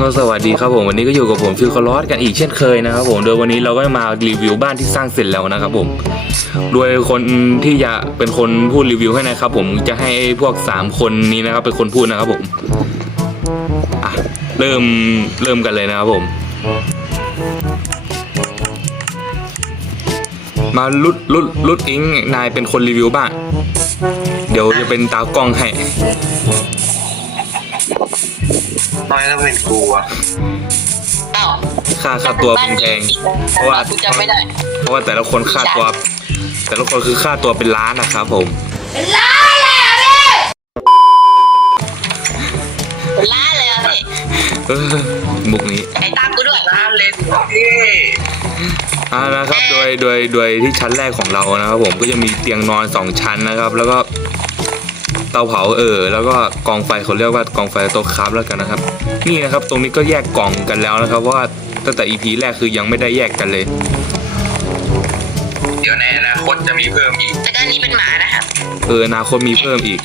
ก็สวัสดีครับผมวันนี้ก็อยู่กับผมฟิลคอลอสกันอีกเช่นเคยนะครับผมโดยวันนี้เราก็มารีวิวบ้านที่สร้างเสร็จแล้วนะครับผมโดยคนที่จะเป็นคนพูดรีวิวให้นะครับผมจะให้พวกสามคนนี้นะครับเป็นคนพูดนะครับผมอะเริ่มเริ่มกันเลยนะครับผม มาลุดลุดลุดอิงนายเป็นคนรีวิวบ้างเดี๋ยวจะเป็นตากล้องให้ น้อยต้องเป็นกูอะอ้าวค่าค่าตัวเป็นแพงเพราะว่า กูจำไม่ได้ เพราะว่าแต่ละคนค่าตัว แต่ละคนคือค่าตัวเป็นล้านนะครับผมล้าเลยอะพี่เออมุกนี้ไอ้ตามกูด้วยน้ำเล่นพี่อ่านะครับโดยโดยโดยที่ชั้นแรกของเรานะครับผมก็จะมีเตียงนอนสองชั้นนะครับ แล้วก็ เตาเผาเออแล้วก็กองไฟเขาเรียกว่ากองไฟโต๊ะคราฟแล้วกันนะครับ นี่นะครับตรงนี้ก็แยกกล่องกันแล้วนะครับเพราะว่าตั้งแต่ EP แรกคือยังไม่ได้แยกกันเลย เดี๋ยวในอนาคตจะมีเพิ่มอีกแล้วก็อันนี้เป็นหมานะครับเอออนาคตมีเพิ่มอีก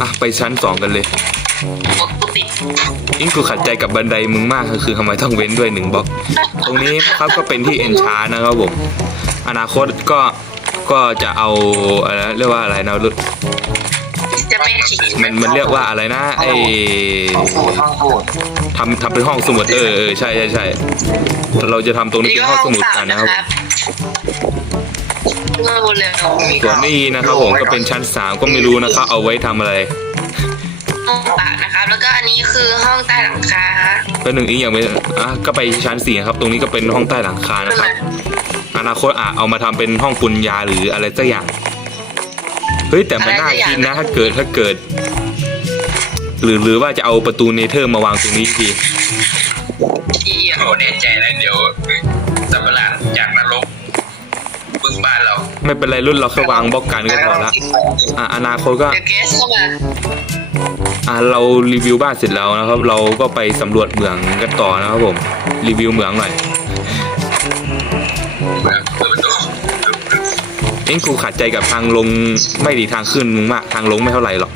อะไปชั้นสองกันเลยหมดกูติดยิ่งกูขัดใจกับบันไดมึงมากคือทำไมต้องเว้นด้วยหนึ่งบล็อก ตรงนี้นะครับก็เป็นที่เอนชานะครับผมอนาคตก็ก็จะเอาอะไรนะเรียกว่าอะไรนะจะ เป็นฉีกมันมันเรียกว่าอะไรนะไอสูตรห้องสูตรทำทำเป็นห้องสมุดเออเออใช่ใช่ใช่เราจะทำตรงนี้เป็นห้องสมุดกันนะครับผมเงาเลยส่วนนี้นะครับผมก็เป็นชั้นสามก็ไม่รู้นะครับเอาไว้ทำอะไรห้องปากนะครับ แล้วก็อันนี้คือห้องใต้หลังคาก็หนึ่งอีกอย่างเป็นอะก็ไปชั้นสี่ครับ ตรงนี้ก็เป็นห้องใต้หลังคานะครับ อนาคตอะเอามาทำเป็นห้องปุญญาหรืออะไรสักอย่าง เฮ้ยแต่มันน่าคิดนะถ้าเกิดถ้าเกิด หรือหรือว่าจะเอาประตูเนเธอร์มาวางตรงนี้ดีอีอะโอ้แน่ใจแล้วเดี๋ยวสัมปราจากนรกบึ้งบ้านเรา ไม่เป็นไรรุ่นเราแค่วางบล็อกกันก็พอละอะอนาคตก็เดี๋ยวเกสเข้ามาอะเรารีวิวบ้านเสร็จแล้วนะครับ เราก็ไปสำรวจเหมืองกันต่อนะครับผม รีวิวเหมืองหน่อย เปิดประตูเอ็งกูขัดใจกับทางลงไม่ดีทางขึ้นมึงมาก ทางลงไม่เท่าไหร่หรอก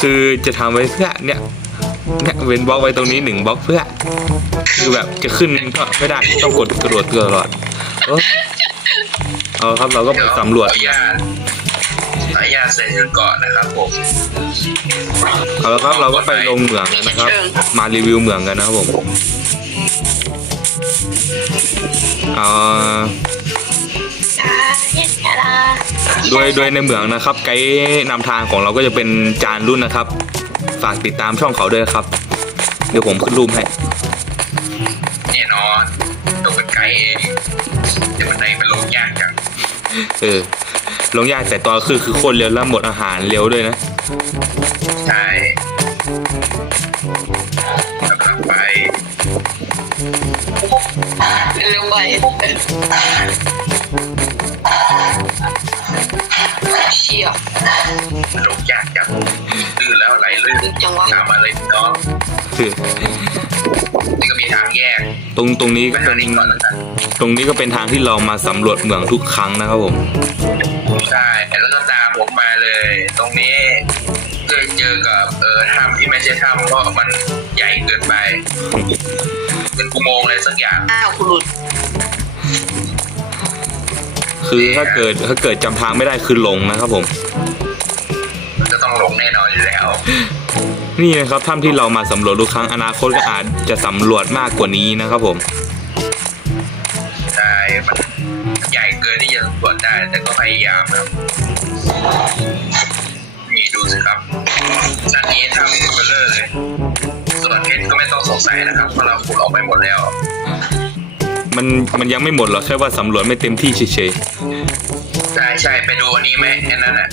คือจะทำไว้เพื่อเนี่ยเนี่ยเว้นบล็อกไว้ตรงนี้หนึ่งบล็อกเพื่อ คือแบบจะขึ้นก็ไม่ได้ต้องกดกระโดดตลอดเออเอาครับเราก็ไปสำรวจขออนุญาตขออนุญาตใส่ชุดเกาะนะครับผมเอาละครับเราก็ไปลงเหมืองกันนะครับ มารีวิวเหมืองกันนะครับผมเอ่ออ่าเฮ็ดอะไร โดยโดยในเหมืองนะครับไกด์นำทางของเราก็จะเป็นจานรุ่นนะครับ ฝากติดตามช่องเขาด้วยนะครับ เดี๋ยวผมขึ้นรูปให้แน่นอนต้องเป็นไกด์เองเดี๋ยวมันไหนมันลงยากจังเออลงยากแต่ตอนคือคือโคนเร็วแล้วหมดอาหารเร็วด้วยนะใช่กำลังไปเร็วไป เชี่ยมันลงยากจังลื่นแล้วไหลลื่นลึกจังวะตามมาเลยพี่น้องคือนี่ก็มีทางแยกตรงตรงนี้ไปก็ทาเป็งนนี้ก่อนแล้วกันตรงนี้ก็เป็นทางที่เรามาสำรวจเหมืองทุกครั้งนะครับผมใช่แล้วก็ตามผมมาเลย ตรงนี้เคยเจอกับเออถ้ำที่ไม่ใช่ถ้ำเพราะมันใหญ่เกินไป เป็นอุโมงค์อะไรสักอย่างอ้าวกูหลุด คือถ้าเกิดถ้าเกิดจำทางไม่ได้คือหลงนะครับผมมันก็ต้องลงแน่นอนอยู่แล้ว นี่นะครับถ้ำที่เรามาสำรวจทุกครั้งอนาคตก็อาจจะสำรวจมากกว่านี้นะครับผมใช่มันใหญ่เกินที่จะตรวจได้ แต่ก็พยายามนะครับนี่ดูสิครับชั้นนี้ทำเบลเลอร์เลยส่วนเพชรก็ไม่ต้องสงสัยนะครับเพราะเราขุดออกไปหมดแล้ว มันมันยังไม่หมดหรอกแค่ว่าสำรวจไม่เต็มที่เฉยใช่ใช่ไปดูอันนี้ไหมไอ้นั่นอะ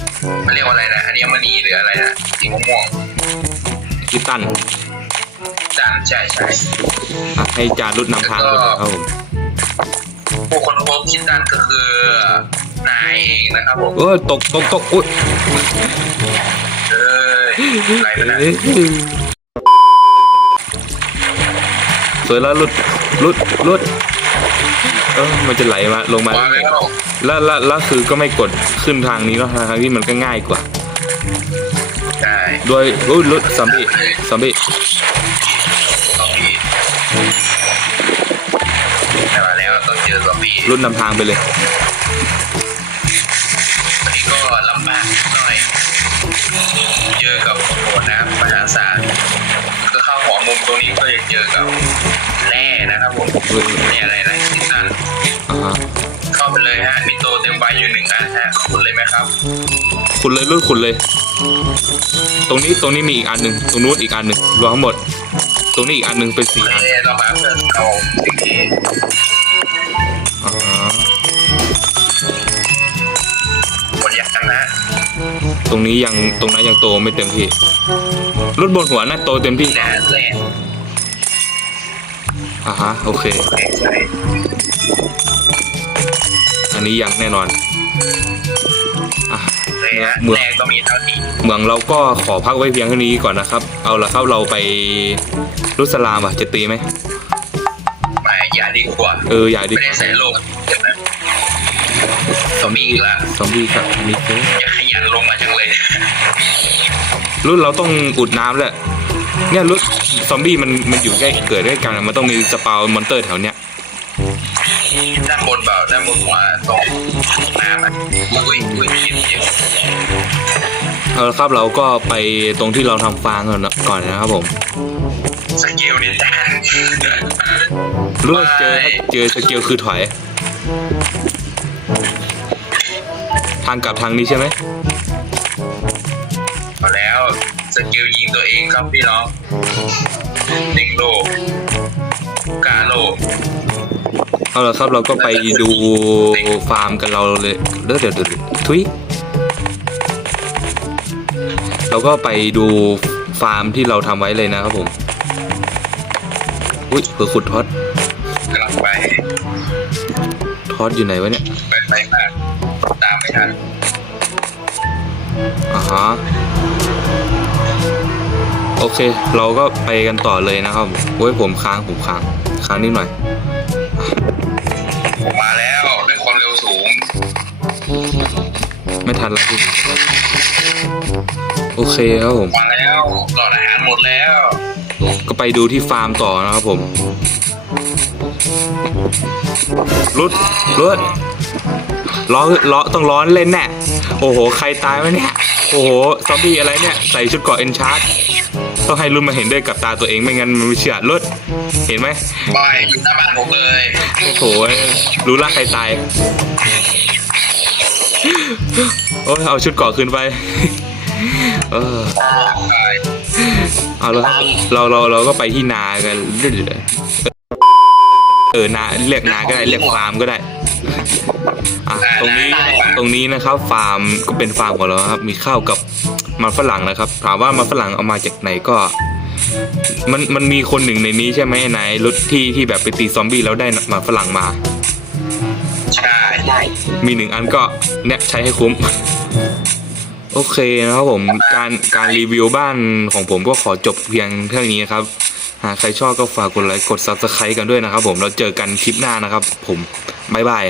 มันเรียกว่าอะไรนะอันนี้มณีหรืออะไรนะสีม่วงๆคิดตันๆจานใช่ใช่อะให้จานรุดนำทางไปเลยครับผมผู้คนพบคิดตันก็คือนายเองนะครับผมเออตกตกตกอุ้ยเอ้ยอะไรไปนะเอ้ยสวยแล้วรุดรุดรุด เออมันจะไหลมาลงมาว่าแล้วแล้วแล้วแล้วคือก็ไม่กดขึ้นทางนี้เนาะทางที่มันก็ง่ายกว่า ใช่โดยอุ้ยรถซอมบี้ซอมบี้ซอมบี้แต่มาแล้วต้องเจอซอมบี้รถนำทางไปเลย อันนี้ก็ลำบากนิดหน่อย เจอกับโหน้ำมหาศาลก็เข้าหัวมุมตรงนี้ก็จะเจอกับแร่นะครับผมเฮ้ยนี่อะไรนะทิตันอ่าฮะ เข้าไปเลยฮะ มีโตเต็มใบอยู่หนึ่งอันฮะขุดเลยไหมครับ ขุดเลยรถขุดเลย ตรงนี้ตรงนี้มีอีกอันหนึ่งตรงนู้นอีกอันหนึ่งรวมทั้งหมด ตรงนี้อีกอันหนึ่งเป็นสี่อันเอ้เรามาเพื่อเอาสิ่งที่อ่าฮะหมดยังนะ ตรงนี้ยังตรงนั้นยังโตไม่เต็มที่รถบนหัวน่าโตเต็มที่แร่แร่ อ่าฮะโอเคแร่ใช่อันนี้ยังแน่นอนอะแร่ฮะเมืองแร่ก็มีเท่านี้เมืองเราก็ขอพักไว้เพียงเท่านี้ก่อนนะครับ เอาละครับเราไปรุสลามอะจะตีไหมไม่อย่าดีกว่าเอออย่าดีไม่กได้ว่าใส่โลกเห็นไหมซอมบี้อีกแล้วซอมบี้ครับอันนี้เฟ้อย่าขยันลงมาจังเลยรุ่นเราต้องอุดน้ำแหละ เนี่ยรุ่นซอมบี้มันมันอยู่ใกล้เกิดใกล้กันมันต้องมีสปาวมอนเตอร์แถวเนี้ยด้านบนเปล่าด้านบนหัวตรงน้ำอะอุ้ยอุ้ยเจ็บเจ็บเอาละครับเราก็ไปตรงที่เราทำฟางก่อนนะก่อนนะครับผมสเกลเนี่ยด้านรู้ว่าเจอถ้าเจอสเกลคือถอย ทางกลับทางนี้ใช่ไหมมาแล้วสเกลยิงตัวเองครับพี่น้องหนึ่งโลกาโลเอาละครับเราก็ไปดูฟาร์มกันเราเลยเดี๋ยวเดี๋ยวเดี๋ยวทุยเราก็ไปดูฟาร์มที่เราทำไว้เลยนะครับผมอุ้ยเผื่อขุดทอดกำลังไปทอดอยู่ไหนวะเนี่ยไปไปมาตามไม่ทันอ่าฮะ โอเค เราก็ไปกันต่อเลยนะครับโอ้ยผมค้างผมค้างค้างนิดหน่อยผมมาแล้วด้วยความเร็วสูง ไม่ทันแล้วพี่โอเคครับผม มาแล้วหลอดอาหารหมดแล้ว ก็ไปดูที่ฟาร์มต่อนะครับผมรุดรุดล้อล้อต้องร้อนเล่นแน่โอ้โห ใครตายไหมเนี่ย โอ้โห ซอมบี้อะไรเนี่ย ใส่ชุดเกราะเอนชาร์ด ต้องให้รุ่นมาเห็นด้วยกับตาตัวเองไม่งั้นมันไม่เชื่อรุดเห็นไหมบอยอยู่หน้าบ้านผมเลยโอ้โหรู้ละใครตายโอ้ยเอาชุดเกราะคืนไปเออบอยเอาแล้วครับเราเราเราก็ไปที่นากันเรื่อยๆเออนาเรียกนาก็ได้เรียกฟาร์มก็ได้อะตรงนี้ตรงนี้นะครับ ฟาร์มก็เป็นฟาร์มของเราครับ มีข้าวกับ มันฝรั่งนะครับ ถามว่ามันฝรั่งเอามาจากไหนก็ มันมันมีคนหนึ่งในนี้ใช่ไหมนายรถที่ที่แบบไปตีซอมบี้แล้วได้มันฝรั่งมา ใช่มีหนึ่งอันก็เนี่ยใช้ให้คุ้ม โอเคนะครับผมการการรีวิวบ้านของผมก็ขอจบเพียงเท่านี้นะครับ หากใครชอบก็ฝากกดไลค์กด subscribe กันด้วยนะครับผมเราเจอกันคลิปหน้านะครับ ผมบ๊ายบาย